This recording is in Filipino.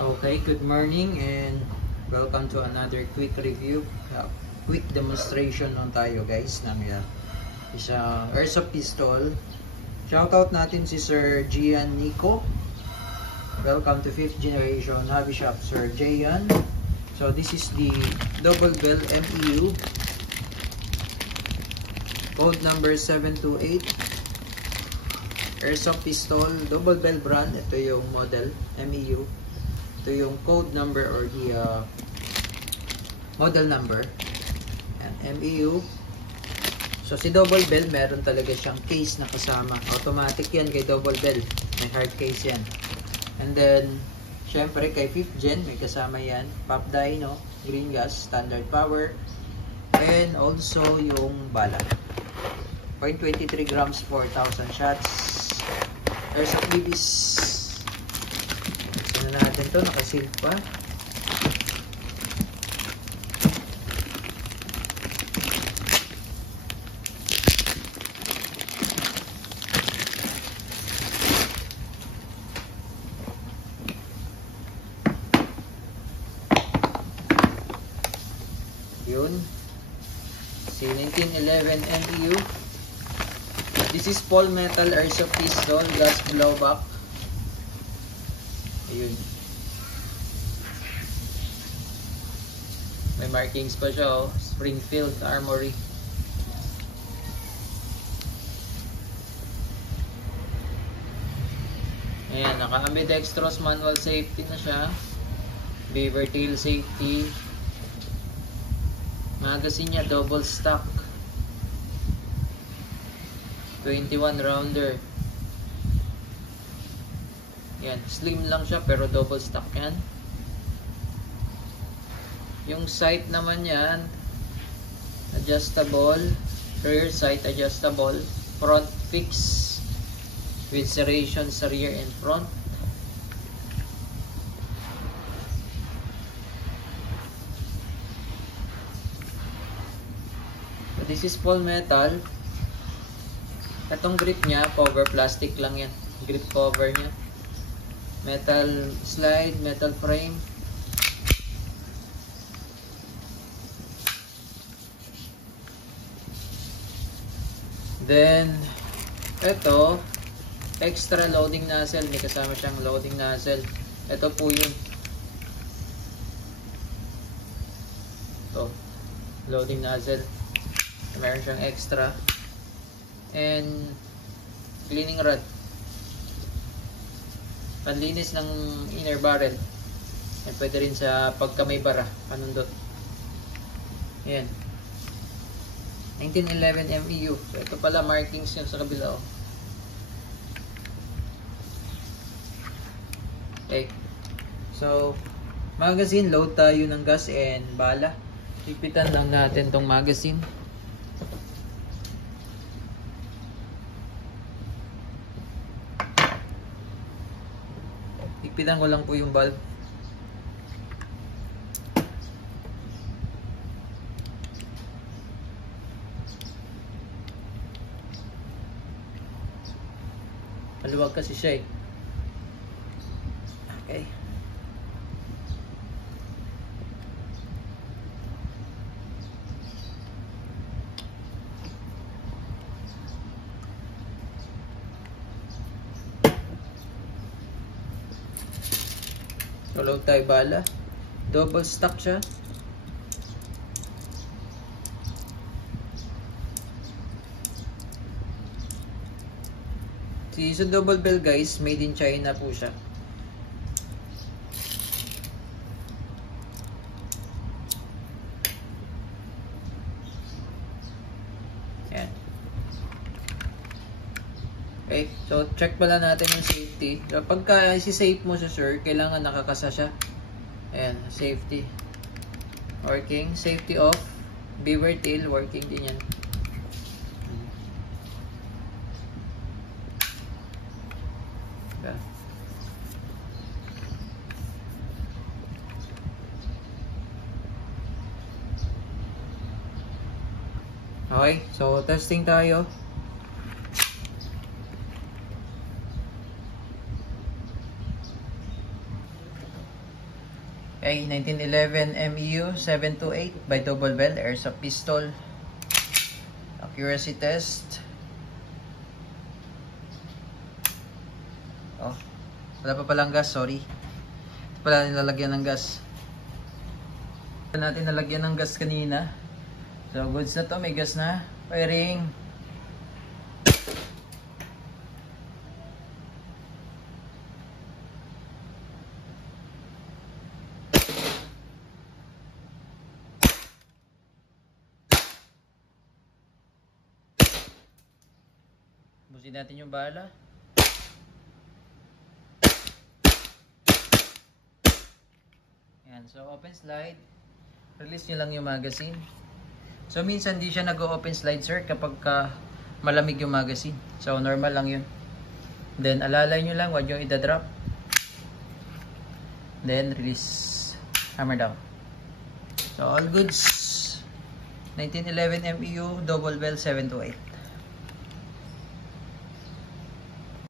Okay, good morning and welcome to another quick review, quick demonstration on tayo guys ng isang airsoft pistol. Shoutout natin si Sir Gian Nico. Welcome to 5th generation hobby shop Sir Gian. So this is the double bell MEU, code number 728. Airsoft pistol, double bell brand. Ito yung model MEU. Ito yung code number or the model number. And MEU. So si double bell meron talaga siyang case na kasama. Automatic yan kay double bell. May hard case yan. And then syempre kay 5th gen may kasama yan. Pop dyno, green gas, standard power. And also yung bala. 0.23 grams, 4,000 shots. Airsoft BBs. Sino natin to, nakasil pa. Yun. Si 1911 MEU. This is Paul Metal Airsoft Pistol, gas blowback. Ayun. May markings pa siya, oh. Springfield Armory. Ayan, naka-ambidextrous manual safety na siya. Beaver tail safety. Magazine niya double stock. 21 rounder. Yan, slim lang siya pero double stock yan. Yung sight naman yan, adjustable, rear sight adjustable, front fix with serration sa rear and front. So this is Paul Metal. Itong grip niya, cover plastic lang yan. Grip cover niya. Metal slide, metal frame. Then, ito, extra loading nozzle. May kasama siyang loading nozzle. Ito po yun. Ito, loading nozzle. Meron siyang extra. And cleaning rod, panlinis ng inner barrel. And pwede rin sa pagka may bara, panundot. Ayan, 1911 MEU. So ito pala markings yun sa kabila, oh. Okay, so magazine, load tayo ng gas and bala. Ipitan lang natin tong magazine. Ipitan ko lang po yung valve. Maluwag kasi siya eh. Okay. So load tayo bala. Double stock siya. Sa double bell guys, made in China po siya. Yan. Okay, so check pala natin yung safety. Kapag si-safe mo siya sir, kailangan nakakasa siya. Ayan, safety. Working, safety off. Beaver tail, working din yan. Okay, so testing tayo. Okay, 1911 MEU 728 by Double Bell airsoft pistol. Accuracy test. Oh, wala pa palang gas, sorry. Ito pala nilalagyan ng gas. Ito natin nalagyan ng gas kanina. So, goods na to, may gas na. Firing. Busin natin yung bala. Yan, so open slide. Release nyo lang yung magazine. So minsan di siya nag-open slide sir kapag malamig yung magazine. So normal lang yun. Then alalay nyo lang, wag nyo i-drop. Then release. Hammer down. So all goods. 1911 MEU Double Bell 728.